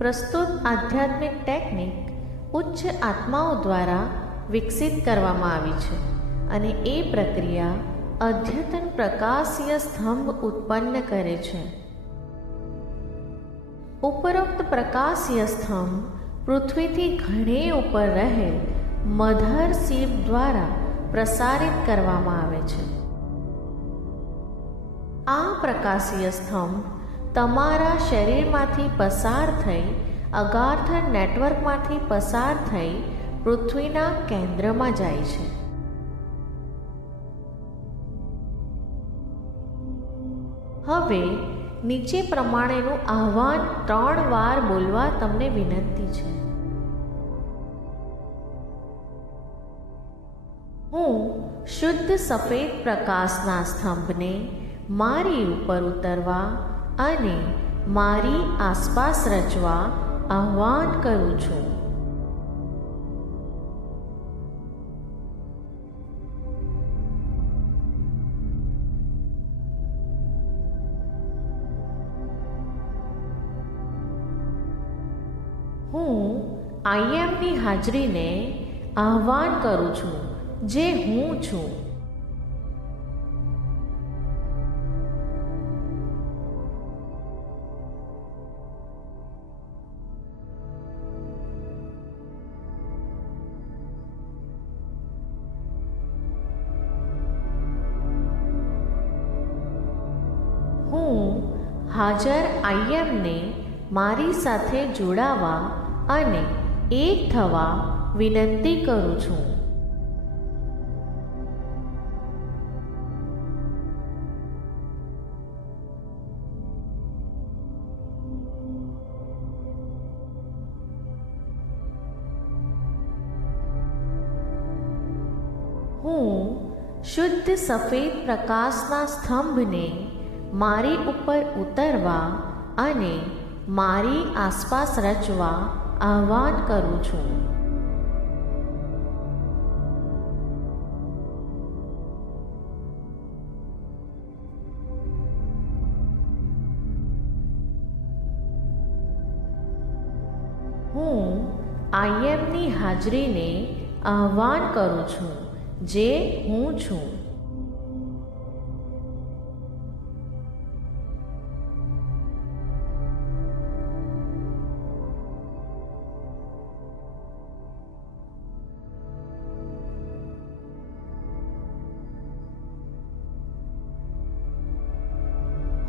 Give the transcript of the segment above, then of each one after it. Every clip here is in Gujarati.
પ્રસ્તુત આધ્યાત્મિક ટેકનિક ઉચ્ચ આત્માઓ દ્વારા વિકસિત કરવામાં આવી છે અને એ પ્રક્રિયા અદ્યતન પ્રકાશીય સ્તંભ ઉત્પન્ન કરે છે. ઉપરોક્ત પ્રકાશીય સ્તંભ પૃથ્વીથી ઘણે ઉપર રહેલ મધર સીપ દ્વારા પ્રસારિત કરવામાં આવે છે. આ પ્રકાશીય સ્તંભ તમારા શરીરમાંથી પસાર થઈ અગાર્થ નેટવર્કમાંથી પસાર થઈ પૃથ્વીના કેન્દ્રમાં જાય છે. હવે, નીચે પ્રમાણેનું આહ્વાન ત્રણ વાર બોલવા તમને વિનંતી છે. હું શુદ્ધ સફેદ પ્રકાશના સ્તંભને મારી ઉપર ઉતરવા અને મારી આસપાસ રચવા આહ્વાન કરું છું. હું આઈએમની હાજરીને આહ્વાન કરું છું, જે હું છું. હું હાજર આઈએમને મારી સાથે જોડાવા અને એક થવા વિનંતી કરું છું. હું શુદ્ધ સફેદ પ્રકાશના સ્તંભને મારી ઉપર ઉતરવા અને મારી આસપાસ રચવા આહ્વાન કરું છું. હું આઈએમની હાજરીને આહ્વાન કરું છું, જે હું છું.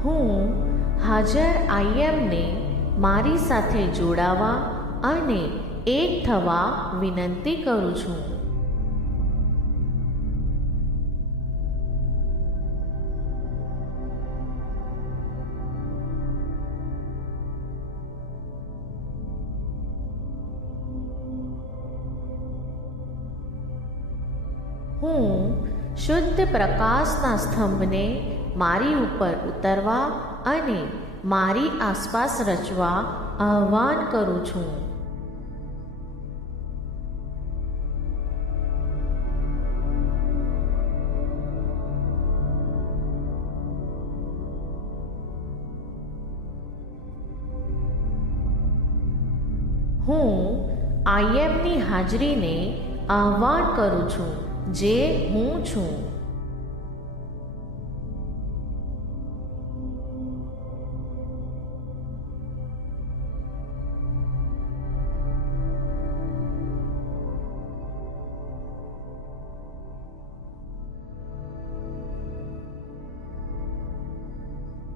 હું હાજર આઈએમને મારી સાથે જોડાવા અને એક થવા વિનંતી કરું છું. હું શુદ્ધ પ્રકાશના સ્તંભને મારી ઉપર ઉતરવા અને મારી આસપાસ રચવા આહ્વાન કરું છું. હું આઈએમની હાજરીને આહ્વાન કરું છું, જે હું છું.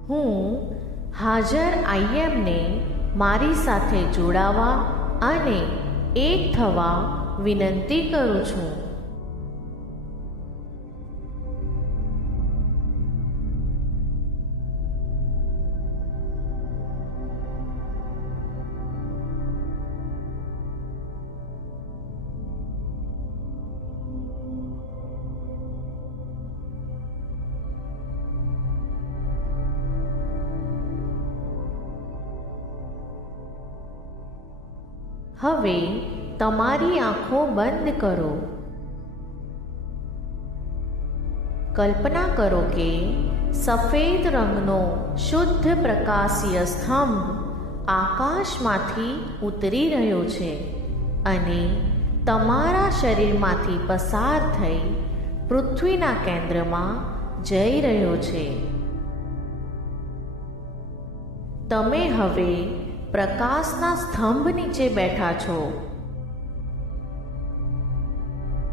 હું હાજર આઈએમને મારી સાથે જોડાવા અને એક થવા વિનંતી કરું છું. હવે તમારી આંખો બંધ કરો. કલ્પના કરો કે સફેદ રંગનો શુદ્ધ પ્રકાશીય સ્તંભ આકાશમાંથી ઉતરી રહ્યો છે અને તમારા શરીરમાંથી પસાર થઈ પૃથ્વીના કેન્દ્રમાં જઈ રહ્યો છે. તમે હવે પ્રકાશના સ્તંભ નીચે બેઠા છો.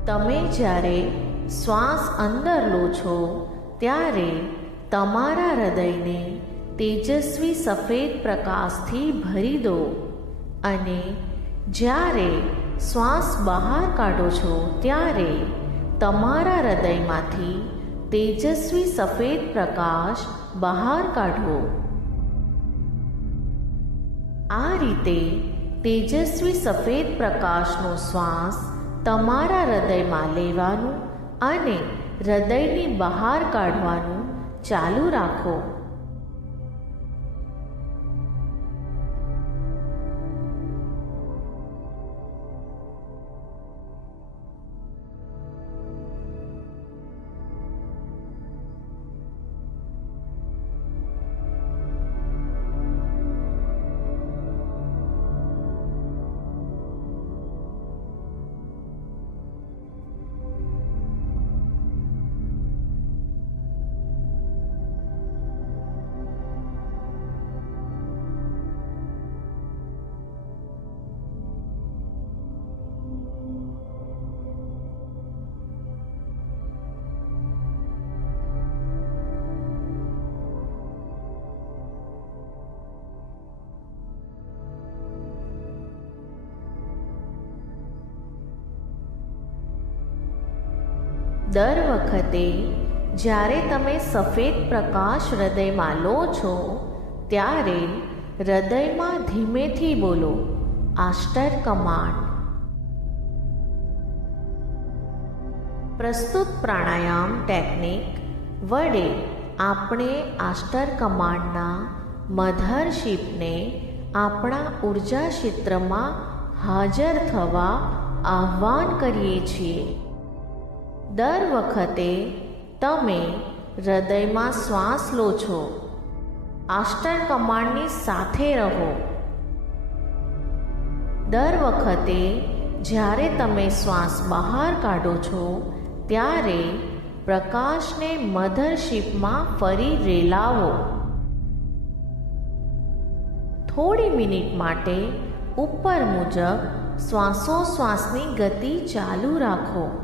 તમે જ્યારે શ્વાસ અંદર લો છો, ત્યારે તમારા હૃદયને તેજસ્વી સફેદ પ્રકાશથી ભરી દો. અને જ્યારે શ્વાસ બહાર કાઢો છો, ત્યારે તમારા હૃદયમાંથી તેજસ્વી સફેદ પ્રકાશ બહાર કાઢો. આ રીતે તેજસ્વી સફેદ પ્રકાશનો શ્વાસ તમારા હૃદયમાં લેવાનું અને હૃદયની બહાર કાઢવાનું ચાલુ રાખો. દર વખતે જ્યારે તમે સફેદ પ્રકાશ હૃદયમાં લો છો, ત્યારે હૃદયમાં ધીમેથી બોલો આસ્ટર કમાન્ડ. પ્રસ્તુત પ્રાણાયામ ટેકનિક વડે આપણે આસ્ટર કમાન્ડના મધરશીપને આપણા ઊર્જા ક્ષેત્રમાં હાજર થવા આહ્વાન કરીએ છીએ. દર વખતે તમે હૃદયમાં શ્વાસ લો છો. આસ્ટર કમાન્ડની સાથે રહો. દર વખતે જ્યારે તમે શ્વાસ બહાર કાઢો છો, ત્યારે પ્રકાશને મધરશીપમાં ફરી રેલાવો. થોડી મિનિટ માટે ઉપર મુજબ શ્વાસોશ્વાસની ગતિ ચાલુ રાખો.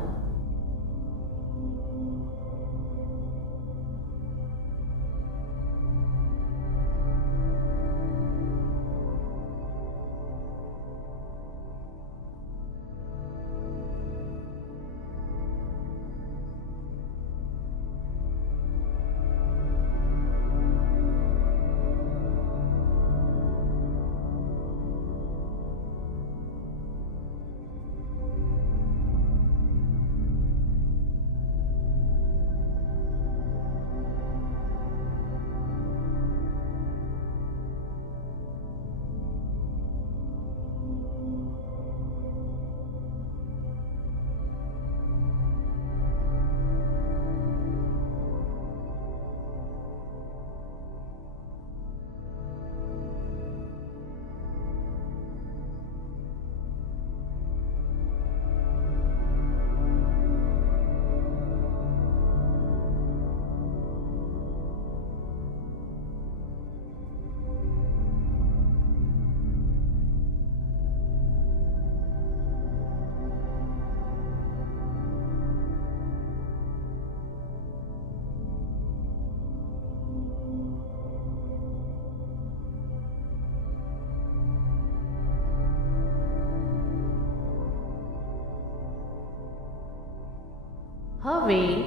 હવે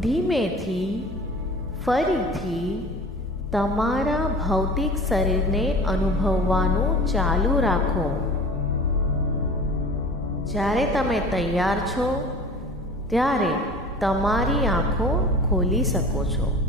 ધીમેથી, ફરીથી તમારા ભૌતિક શરીરને અનુભવવાનું ચાલુ રાખો. જ્યારે તમે તૈયાર છો, ત્યારે તમારી આંખો ખોલી શકો છો.